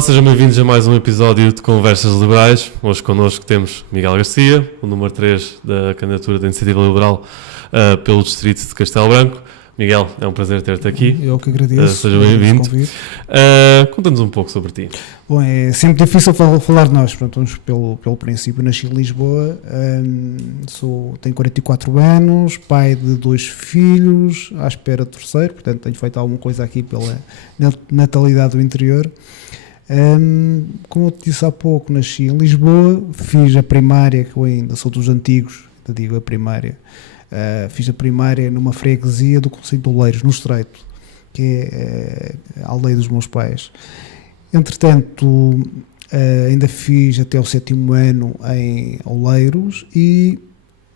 Olá, sejam bem-vindos a mais um episódio de Conversas Liberais. Hoje connosco temos Miguel Garcia, o número 3 da candidatura da Iniciativa Liberal pelo Distrito de Castelo Branco. Miguel, é um prazer ter-te aqui. Eu que agradeço. Seja bem-vindo. Conta-nos um pouco sobre ti. Bom, é sempre difícil falar de nós, pronto, vamos pelo princípio. Nasci em Lisboa, tenho 44 anos, pai de 2 filhos, à espera de terceiro, portanto tenho feito alguma coisa aqui pela natalidade do interior. Como eu te disse há pouco, nasci em Lisboa, fiz a primária, que eu ainda sou dos antigos, te digo a primária. Fiz a primária numa freguesia do Concelho de Oleiros, no Estreito, que é a aldeia dos meus pais. Entretanto, ainda fiz até o 7º ano em Oleiros e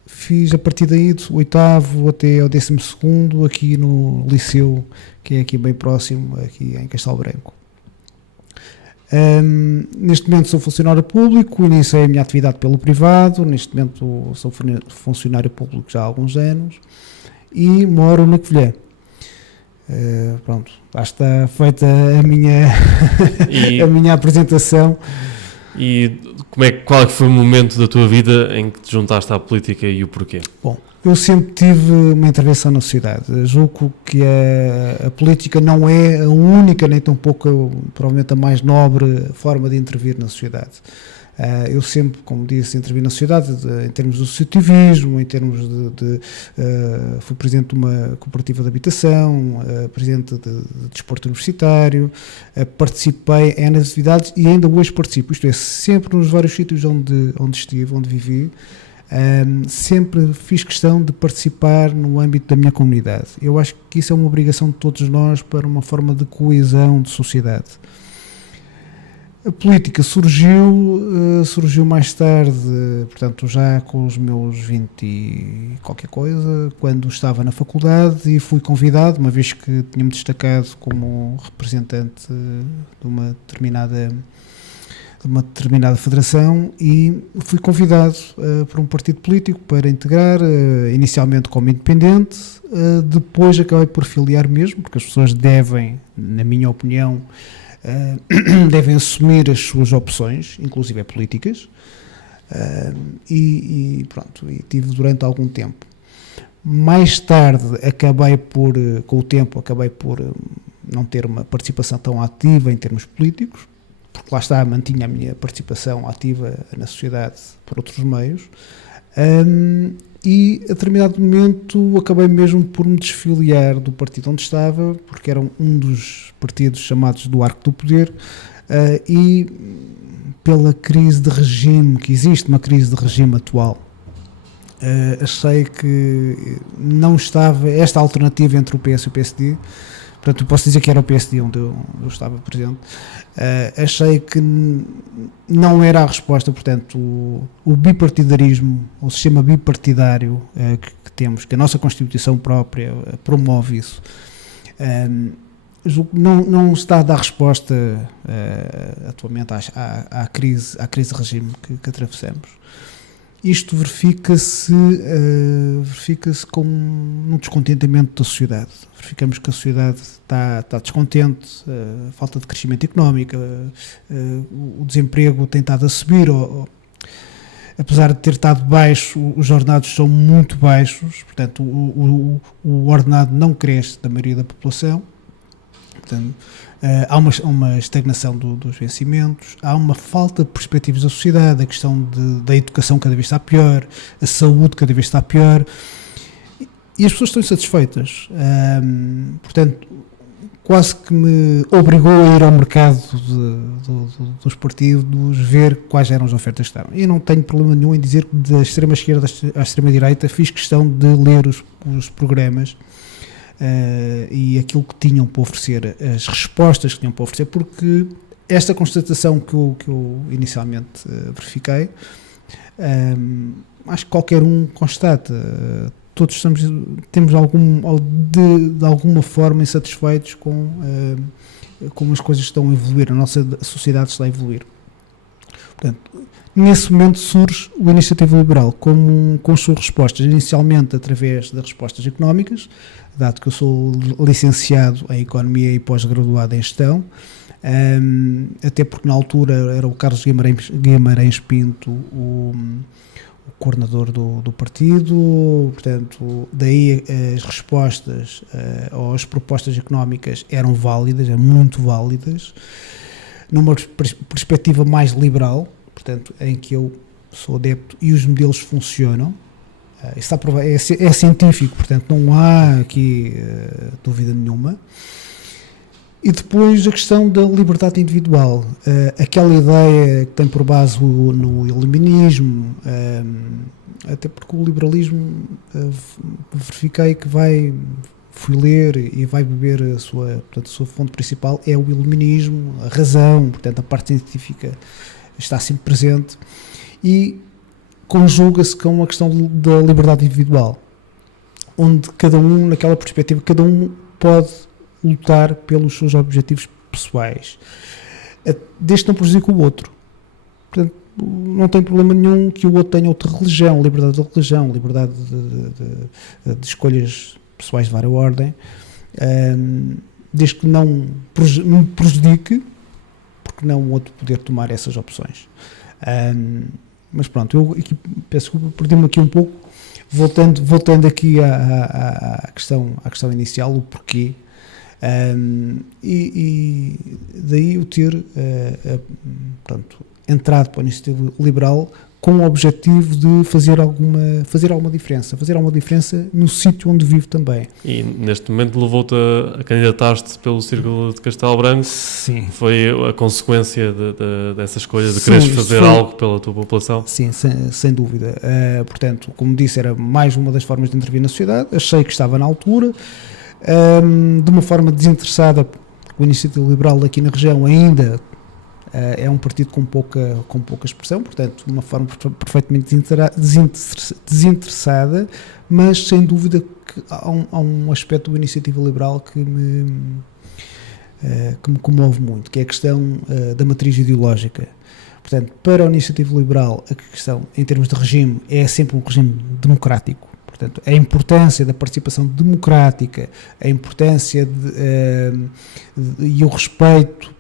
fiz a partir daí do 8º até ao 12º aqui no Liceu, que é aqui bem próximo, aqui em Castelo Branco. Neste momento sou funcionário público, iniciei a minha atividade pelo privado, neste momento sou funcionário público já há alguns anos e moro na Covilhã. Pronto, lá está feita a minha apresentação. E qual é que foi o momento da tua vida em que te juntaste à política e o porquê? Bom, eu sempre tive uma intervenção na sociedade. Julgo que a política não é a única, nem tampouco provavelmente a mais nobre forma de intervir na sociedade. Eu sempre, como disse, intervi na sociedade em termos de associativismo, em termos fui presidente de uma cooperativa de habitação, presidente de desporto universitário, participei em atividades e ainda hoje participo, isto é, sempre nos vários sítios onde estive, onde vivi, sempre fiz questão de participar no âmbito da minha comunidade. Eu acho que isso é uma obrigação de todos nós para uma forma de coesão de sociedade. A política surgiu mais tarde, portanto já com os meus 20 e qualquer coisa, quando estava na faculdade e fui convidado, uma vez que tinha-me destacado como representante de uma determinada federação, e fui convidado por um partido político para integrar, inicialmente como independente, depois acabei por filiar mesmo, porque as pessoas devem, na minha opinião, devem assumir as suas opções, inclusive políticas, e pronto, e tive durante algum tempo. Mais tarde com o tempo acabei por não ter uma participação tão ativa em termos políticos, porque lá está, mantinha a minha participação ativa na sociedade por outros meios, e a determinado momento acabei mesmo por me desfiliar do partido onde estava, porque era um dos partidos chamados do Arco do Poder, e pela crise de regime que existe, uma crise de regime atual, achei que não estava esta alternativa entre o PS e o PSD. Portanto, eu posso dizer que era o PSD onde eu estava presente. Achei que não era a resposta, portanto, o bipartidarismo, o sistema bipartidário que temos, que a nossa Constituição própria promove isso, não está a dar resposta atualmente à crise de regime que atravessamos. Isto verifica-se com um descontentamento da sociedade. Verificamos que a sociedade está descontente, falta de crescimento económico, o desemprego tem estado a subir, apesar de ter estado baixo, os ordenados são muito baixos, portanto o ordenado não cresce da maioria da população. Portanto, há uma estagnação dos vencimentos, há uma falta de perspectivas da sociedade, a questão da educação cada vez está pior, a saúde cada vez está pior, e as pessoas estão insatisfeitas. Portanto, quase que me obrigou a ir ao mercado dos partidos, ver quais eram as ofertas que estavam. E não tenho problema nenhum em dizer que da extrema esquerda à extrema direita fiz questão de ler os programas, e aquilo que tinham para oferecer, as respostas que tinham para oferecer, porque esta constatação que eu inicialmente verifiquei, acho que qualquer um constata, todos temos de alguma forma insatisfeitos com como as coisas estão a evoluir, a nossa sociedade está a evoluir. Portanto, nesse momento surge o Iniciativa Liberal com as suas respostas, inicialmente através das respostas económicas, dado que eu sou licenciado em Economia e pós-graduado em Gestão, até porque na altura era o Carlos Guimarães Pinto o coordenador do partido, portanto, daí as respostas ou as propostas económicas eram válidas, eram muito válidas, numa perspectiva mais liberal, portanto, em que eu sou adepto e os modelos funcionam. Isso está provado, é científico, portanto, não há aqui dúvida nenhuma. E depois a questão da liberdade individual, aquela ideia que tem por base no iluminismo, até porque o liberalismo, verifiquei que fui ler e vai beber a sua fonte principal é o iluminismo, a razão, portanto a parte científica está sempre presente e conjuga-se com a questão da liberdade individual, onde cada um, naquela perspectiva, cada um pode lutar pelos seus objetivos pessoais, desde não prejudicar o outro. Portanto, não tem problema nenhum que o outro tenha outra religião, liberdade de religião, liberdade de escolhas pessoais de várias ordem, desde que não me prejudique, porque não o outro poder tomar essas opções. Mas pronto, eu aqui, peço desculpa, perdi-me aqui um pouco, voltando aqui à questão inicial, o porquê. E daí eu ter entrado para a iniciativa liberal com o objetivo de fazer alguma diferença no sítio onde vivo também. E neste momento levou-te a candidatar-te pelo Círculo de Castelo Branco. Sim. Foi a consequência dessa escolha de quereres fazer algo pela tua população? Sim, sem dúvida. Portanto, como disse, era mais uma das formas de intervir na sociedade. Achei que estava na altura. De uma forma desinteressada, porque o Iniciativa Liberal aqui na região ainda é um partido com pouca expressão, portanto, de uma forma perfeitamente desinteressada, mas sem dúvida que há um aspecto do Iniciativa Liberal que me comove muito, que é a questão da matriz ideológica. Portanto, para a Iniciativa Liberal, a questão, em termos de regime, é sempre um regime democrático. Portanto, a importância da participação democrática, a importância e o respeito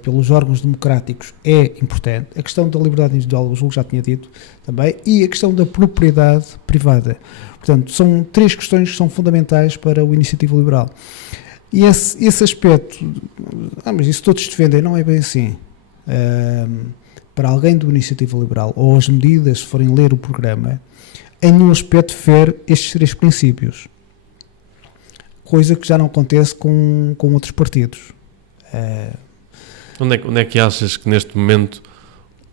pelos órgãos democráticos é importante. A questão da liberdade individual, o Júlio já tinha dito também, e a questão da propriedade privada. Portanto, são três questões que são fundamentais para o Iniciativa Liberal. E esse aspecto, mas isso todos defendem, não é bem assim. Para alguém do Iniciativa Liberal, ou as medidas, se forem ler o programa, em nenhum aspecto fere estes três princípios, coisa que já não acontece com outros partidos. Onde é que achas que neste momento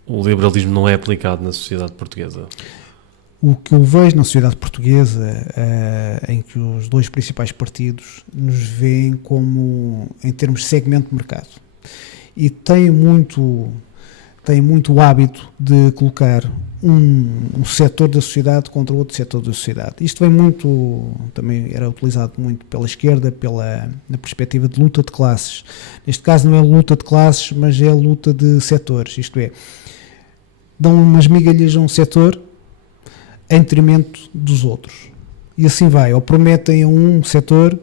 o liberalismo não é aplicado na sociedade portuguesa? O que eu vejo na sociedade portuguesa, em que os dois principais partidos nos veem como, em termos de segmento de mercado, e têm muito o hábito de colocar um setor da sociedade contra outro setor da sociedade. Isto vem muito, também era utilizado muito pela esquerda, na perspectiva de luta de classes. Neste caso não é luta de classes, mas é luta de setores, isto é, dão umas migalhas a um setor em detrimento dos outros. E assim vai, ou prometem a um setor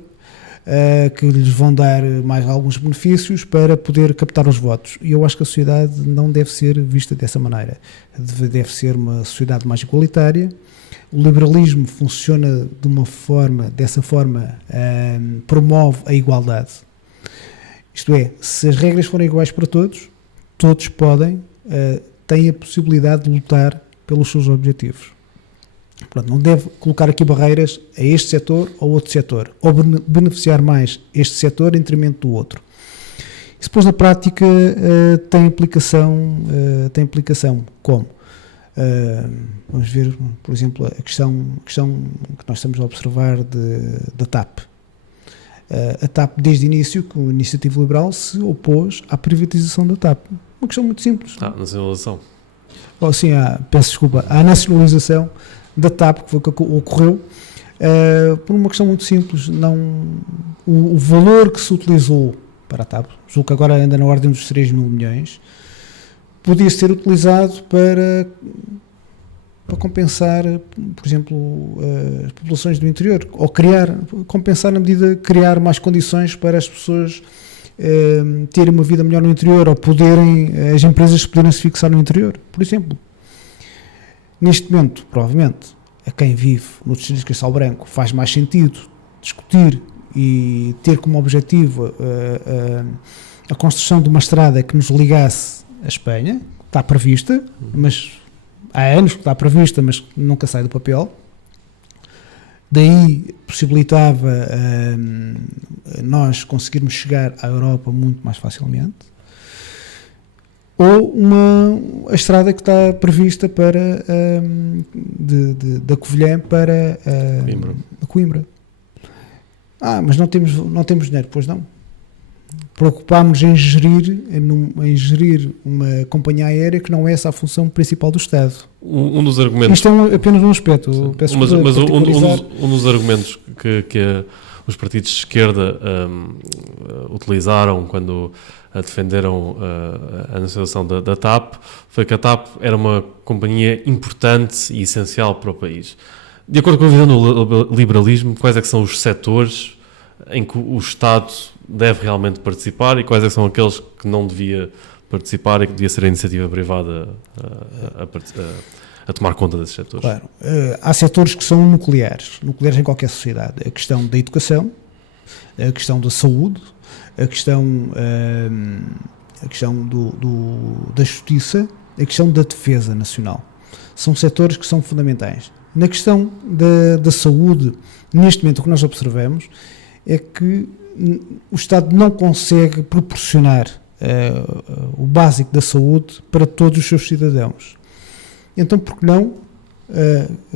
que lhes vão dar mais alguns benefícios para poder captar os votos. E eu acho que a sociedade não deve ser vista dessa maneira. Deve ser uma sociedade mais igualitária. O liberalismo funciona dessa forma, promove a igualdade. Isto é, se as regras forem iguais para todos, todos têm a possibilidade de lutar pelos seus objetivos. Portanto, não deve colocar aqui barreiras a este setor ou outro setor, ou beneficiar mais este setor em detrimento do outro. Isso depois na prática tem implicação como? Vamos ver, por exemplo, a questão que nós estamos a observar da TAP. A TAP, desde o início, com a Iniciativa Liberal, se opôs à privatização da TAP. Uma questão muito simples. Nacionalização. Peço desculpa, à nacionalização da TAP, que foi o que ocorreu, por uma questão muito simples. O valor que se utilizou para a TAP, julgo que agora anda na ordem dos 3 mil milhões, podia ser utilizado para compensar, por exemplo, as populações do interior, ou compensar na medida de criar mais condições para as pessoas terem uma vida melhor no interior, ou as empresas poderem se fixar no interior, por exemplo. Neste momento, provavelmente, a quem vive no distrito de Castelo Branco faz mais sentido discutir e ter como objetivo a construção de uma estrada que nos ligasse à Espanha, que está prevista, mas há anos que está prevista, mas nunca sai do papel. Daí possibilitava nós conseguirmos chegar à Europa muito mais facilmente. Ou a estrada que está prevista para da Covilhã para Coimbra. Mas não temos dinheiro. Pois não. Preocupámos em gerir uma companhia aérea que não é essa a função principal do Estado. Um dos argumentos... Isto é apenas um aspecto. Mas um dos argumentos que os partidos de esquerda utilizaram quando defenderam a nacionalização da TAP foi que a TAP era uma companhia importante e essencial para o país. De acordo com a visão do liberalismo, quais é que são os setores em que o Estado deve realmente participar e quais é que são aqueles que não devia participar e que devia ser a iniciativa privada a tomar conta desses setores? Claro. Há setores que são nucleares em qualquer sociedade. A questão da educação, a questão da saúde, a questão da justiça, a questão da defesa nacional. São setores que são fundamentais. Na questão da saúde, neste momento o que nós observamos é que o Estado não consegue proporcionar o básico da saúde para todos os seus cidadãos. Então, por que não,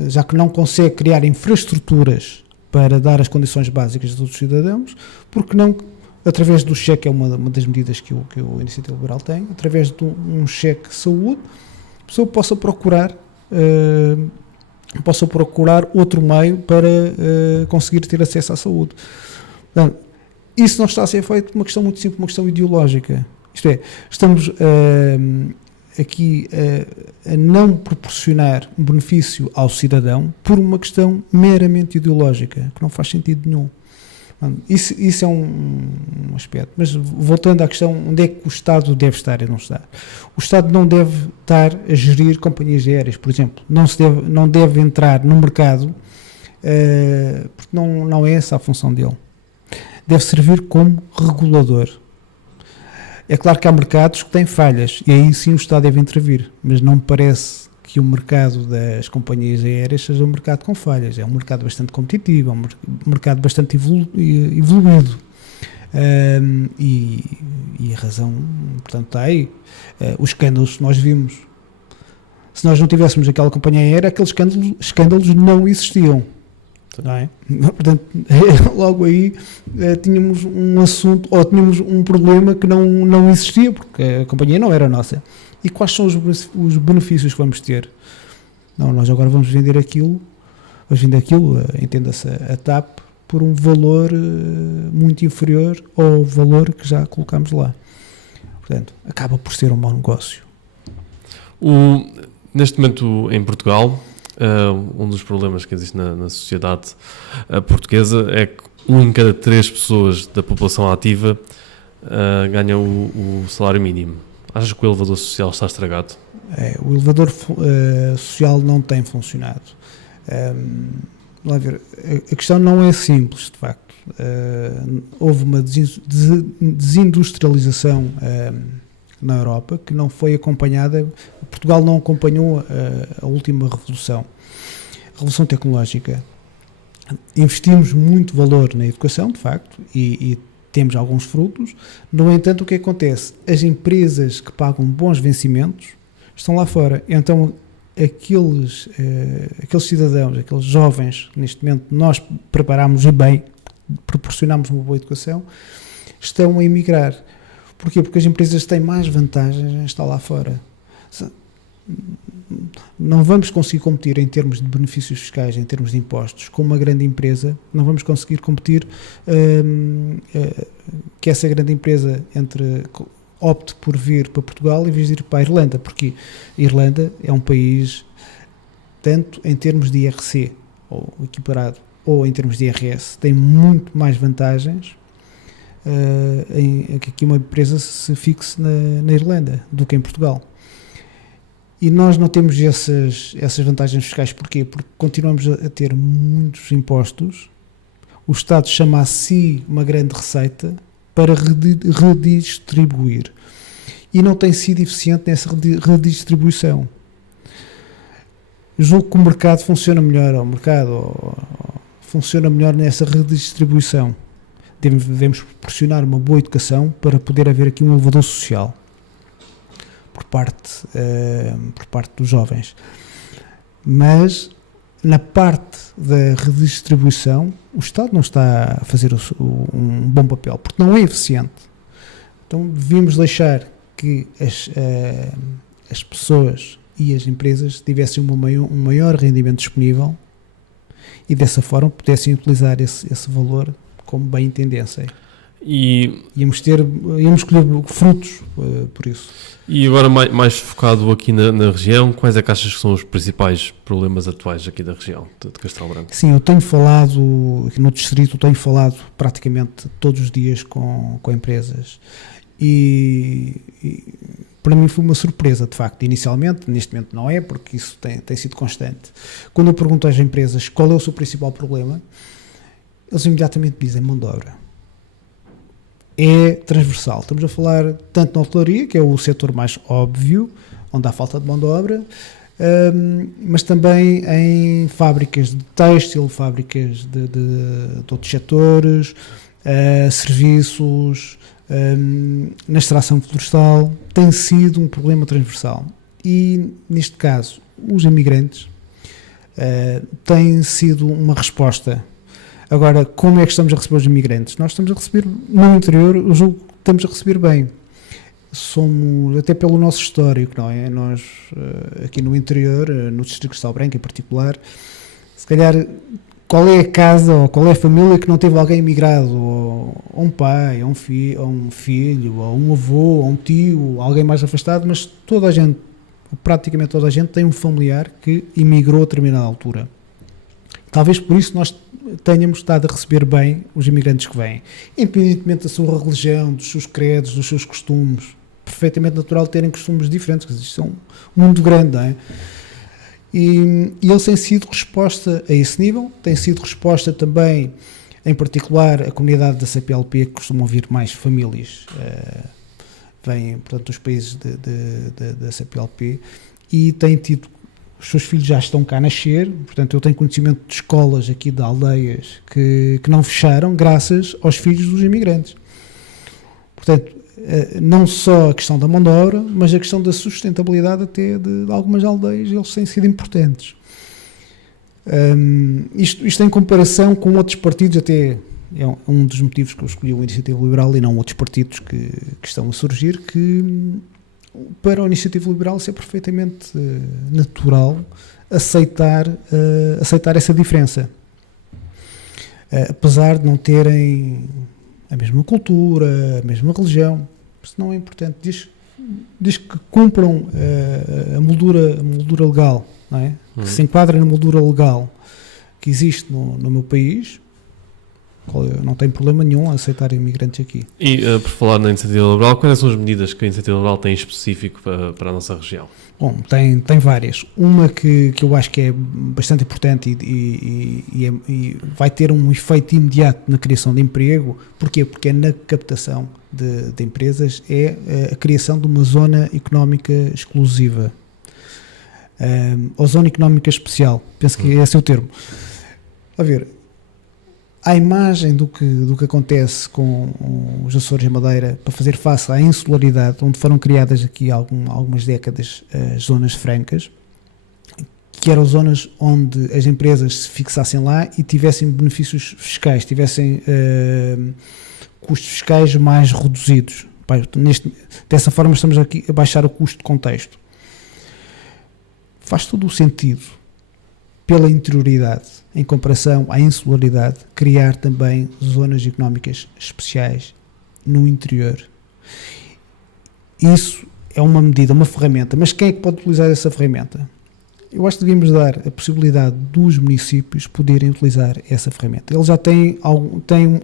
já que não consegue criar infraestruturas para dar as condições básicas a todos os cidadãos, por que não, através do cheque, é uma das medidas que a Iniciativa Liberal tem, através de um cheque de saúde, a pessoa possa procurar outro meio para conseguir ter acesso à saúde. Portanto, isso não está a ser feito por uma questão muito simples, uma questão ideológica. Isto é, estamos aqui a não proporcionar um benefício ao cidadão por uma questão meramente ideológica, que não faz sentido nenhum. Isso é um aspecto. Mas voltando à questão, onde é que o Estado deve estar e não está? O Estado não deve estar a gerir companhias aéreas, por exemplo. Não deve entrar no mercado, porque não é essa a função dele. Deve servir como regulador. É claro que há mercados que têm falhas e aí sim o Estado deve intervir, mas não me parece que o mercado das companhias aéreas seja um mercado com falhas. É um mercado bastante competitivo, é um mercado bastante evoluído. E a razão, portanto, está aí. Os escândalos que nós vimos, se nós não tivéssemos aquela companhia aérea, aqueles escândalos não existiam. Não é? Portanto, logo aí tínhamos um assunto ou tínhamos um problema que não existia porque a companhia não era nossa. E quais são os benefícios que vamos ter? Não, nós agora vamos vender aquilo, entenda-se a TAP, por um valor muito inferior ao valor que já colocámos lá. Portanto, acaba por ser um mau negócio. Neste momento em Portugal, um dos problemas que existe na sociedade portuguesa é que 1 em cada 3 pessoas da população ativa ganha o salário mínimo. Achas que o elevador social está estragado? O elevador social não tem funcionado. Vamos ver, a questão não é simples, de facto. Houve uma desindustrialização na Europa que não foi acompanhada. Portugal não acompanhou a última revolução tecnológica. Investimos muito valor na educação, de facto, e temos alguns frutos. No entanto, o que acontece? As empresas que pagam bons vencimentos estão lá fora. Então, aqueles cidadãos, aqueles jovens, neste momento nós preparamos e bem, proporcionamos uma boa educação, estão a emigrar. Porquê? Porque as empresas têm mais vantagens em estar lá fora. Não vamos conseguir competir em termos de benefícios fiscais, em termos de impostos, com uma grande empresa. Não vamos conseguir competir que essa grande empresa opte por vir para Portugal em vez de ir para a Irlanda, porque a Irlanda é um país, tanto em termos de IRC, ou equiparado, ou em termos de IRS, tem muito mais vantagens que aqui uma empresa se fixe na Irlanda do que em Portugal. E nós não temos essas vantagens fiscais. Porquê? Porque continuamos a ter muitos impostos. O Estado chama a si uma grande receita para redistribuir. E não tem sido eficiente nessa redistribuição. Julgo que o mercado funciona melhor, funciona melhor nessa redistribuição. Devemos proporcionar uma boa educação para poder haver aqui um elevador social por parte dos jovens. Mas na parte da redistribuição o Estado não está a fazer um bom papel, porque não é eficiente. Então devíamos deixar que as pessoas e as empresas tivessem um maior rendimento disponível e dessa forma pudessem utilizar esse valor como bem entendessem. E íamos colher frutos por isso. E agora mais focado aqui na região, quais é que achas que são os principais problemas atuais aqui da região de Castelo Branco? Sim, eu tenho falado, aqui no distrito, praticamente todos os dias com empresas e para mim foi uma surpresa, de facto, inicialmente, neste momento não é, porque isso tem sido constante. Quando eu pergunto às empresas qual é o seu principal problema, eles imediatamente dizem mão de obra. É transversal. Estamos a falar tanto na hotelaria, que é o setor mais óbvio, onde há falta de mão de obra, mas também em fábricas de têxtil, fábricas de outros setores, serviços, na extração florestal, tem sido um problema transversal. E, neste caso, os imigrantes têm sido uma resposta. Agora, como é que estamos a receber os imigrantes? Nós estamos a receber, no interior, eu julgo que estamos a receber bem. Somos, até pelo nosso histórico, não é? Nós, aqui no interior, no distrito de Castelo Branco em particular, se calhar, qual é a casa ou qual é a família que não teve alguém imigrado? Ou um pai, ou um filho, ou um avô, ou um tio, alguém mais afastado, mas toda a gente, praticamente toda a gente, tem um familiar que imigrou a determinada altura. Talvez por isso nós tenhamos estado a receber bem os imigrantes que vêm, independentemente da sua religião, dos seus credos, dos seus costumes. Perfeitamente natural terem costumes diferentes, porque isto é um mundo grande, não é? E eles têm sido resposta a esse nível, têm sido resposta também, em particular, a comunidade da CPLP, que costumam vir mais famílias, vêm, portanto, dos países da CPLP, e têm tido, os seus filhos já estão cá a nascer, portanto, eu tenho conhecimento de escolas aqui de aldeias que não fecharam graças aos filhos dos imigrantes. Portanto, não só a questão da mão de obra, mas a questão da sustentabilidade até de algumas aldeias, eles têm sido importantes. Isto em comparação com outros partidos, até é um dos motivos que eu escolhi o Iniciativa Liberal e não outros partidos que estão a surgir, que para a Iniciativa Liberal isso é perfeitamente natural aceitar essa diferença. Apesar de não terem a mesma cultura, a mesma religião, isso não é importante. Diz que cumpram a moldura legal, não é? Que se enquadrem na moldura legal que existe no meu país. Eu não tenho problema nenhum a aceitar imigrantes aqui. E por falar na Iniciativa Liberal, quais são as medidas que a Iniciativa Liberal tem em específico para a nossa região? Bom, tem várias. Uma que eu acho que é bastante importante e vai ter um efeito imediato na criação de emprego. Porquê? Porque é na captação de empresas, é a criação de uma zona económica exclusiva. Ou zona económica especial. Penso que esse é o termo. A ver, à imagem do que acontece com os Açores e a Madeira para fazer face à insularidade, onde foram criadas aqui há algumas décadas as zonas francas, que eram zonas onde as empresas se fixassem lá e tivessem benefícios fiscais, tivessem custos fiscais mais reduzidos. Dessa forma estamos aqui a baixar o custo de contexto. Faz todo o sentido, pela interioridade, em comparação à insularidade, criar também zonas económicas especiais no interior. Isso é uma medida, uma ferramenta, mas quem é que pode utilizar essa ferramenta? Eu acho que devíamos dar a possibilidade dos municípios poderem utilizar essa ferramenta. Eles já têm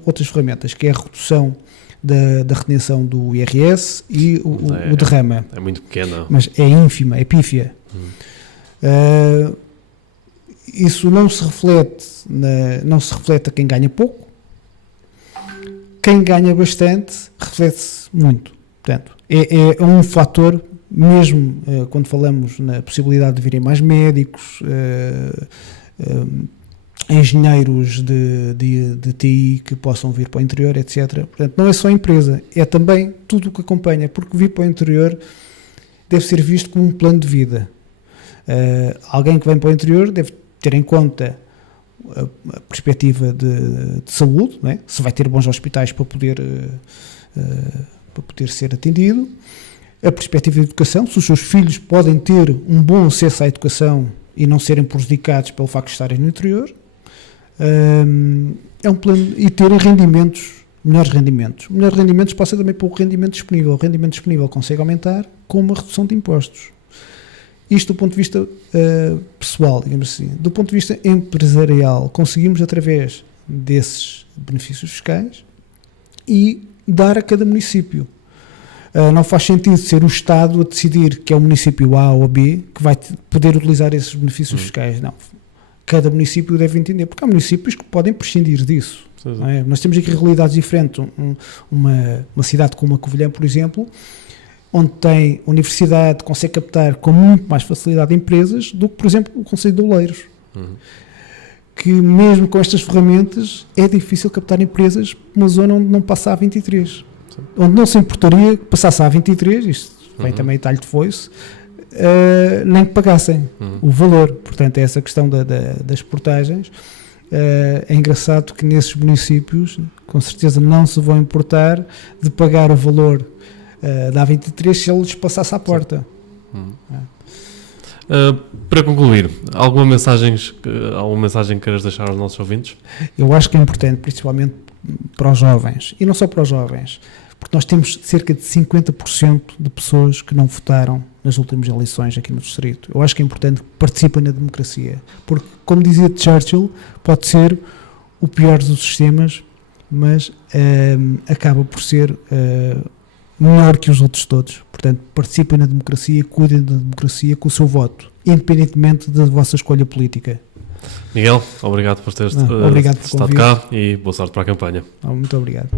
outras ferramentas, que é a redução da retenção do IRS e o derrama. É muito pequena. Mas é ínfima, é pífia. Isso não se reflete a quem ganha pouco. Quem ganha bastante reflete-se muito. Portanto, é um fator, mesmo quando falamos na possibilidade de virem mais médicos, engenheiros de TI que possam vir para o interior, etc. Portanto, não é só a empresa, é também tudo o que acompanha, porque vir para o interior deve ser visto como um plano de vida. Alguém que vem para o interior deve ter em conta a perspectiva de saúde, não é? Se vai ter bons hospitais para poder ser atendido, a perspectiva de educação, se os seus filhos podem ter um bom acesso à educação e não serem prejudicados pelo facto de estarem no interior, é um plano, e terem melhores rendimentos. Melhores rendimentos passa também pelo rendimento disponível. O rendimento disponível consegue aumentar com uma redução de impostos. Isto do ponto de vista pessoal, digamos assim. Do ponto de vista empresarial, conseguimos, através desses benefícios fiscais, e dar a cada município. Não faz sentido ser o Estado a decidir que é o município A ou B que vai poder utilizar esses benefícios fiscais. Não. Cada município deve entender, porque há municípios que podem prescindir disso. Não é? Nós temos aqui realidades diferentes. Uma cidade como a Covilhã, por exemplo, onde tem universidade, consegue captar com muito mais facilidade empresas do que, por exemplo, o concelho de Oleiros. Que mesmo com estas ferramentas é difícil captar empresas numa zona onde não passa a 23. Onde não se importaria que passasse a 23, isto vem também talho de foice, nem que pagassem o valor. Portanto, é essa questão das portagens. É engraçado que nesses municípios, com certeza, não se vão importar de pagar o valor da A23 se ele lhes passasse à porta. Para concluir, alguma mensagem que queiras deixar aos nossos ouvintes? Eu acho que é importante, principalmente para os jovens, e não só para os jovens, porque nós temos cerca de 50% de pessoas que não votaram nas últimas eleições aqui no distrito. Eu acho que é importante que participem na democracia, porque, como dizia Churchill, pode ser o pior dos sistemas, mas acaba por ser melhor que os outros todos. Portanto, participem na democracia, cuidem da democracia com o seu voto, independentemente da vossa escolha política. Miguel, obrigado por teres estado cá e boa sorte para a campanha. Muito obrigado.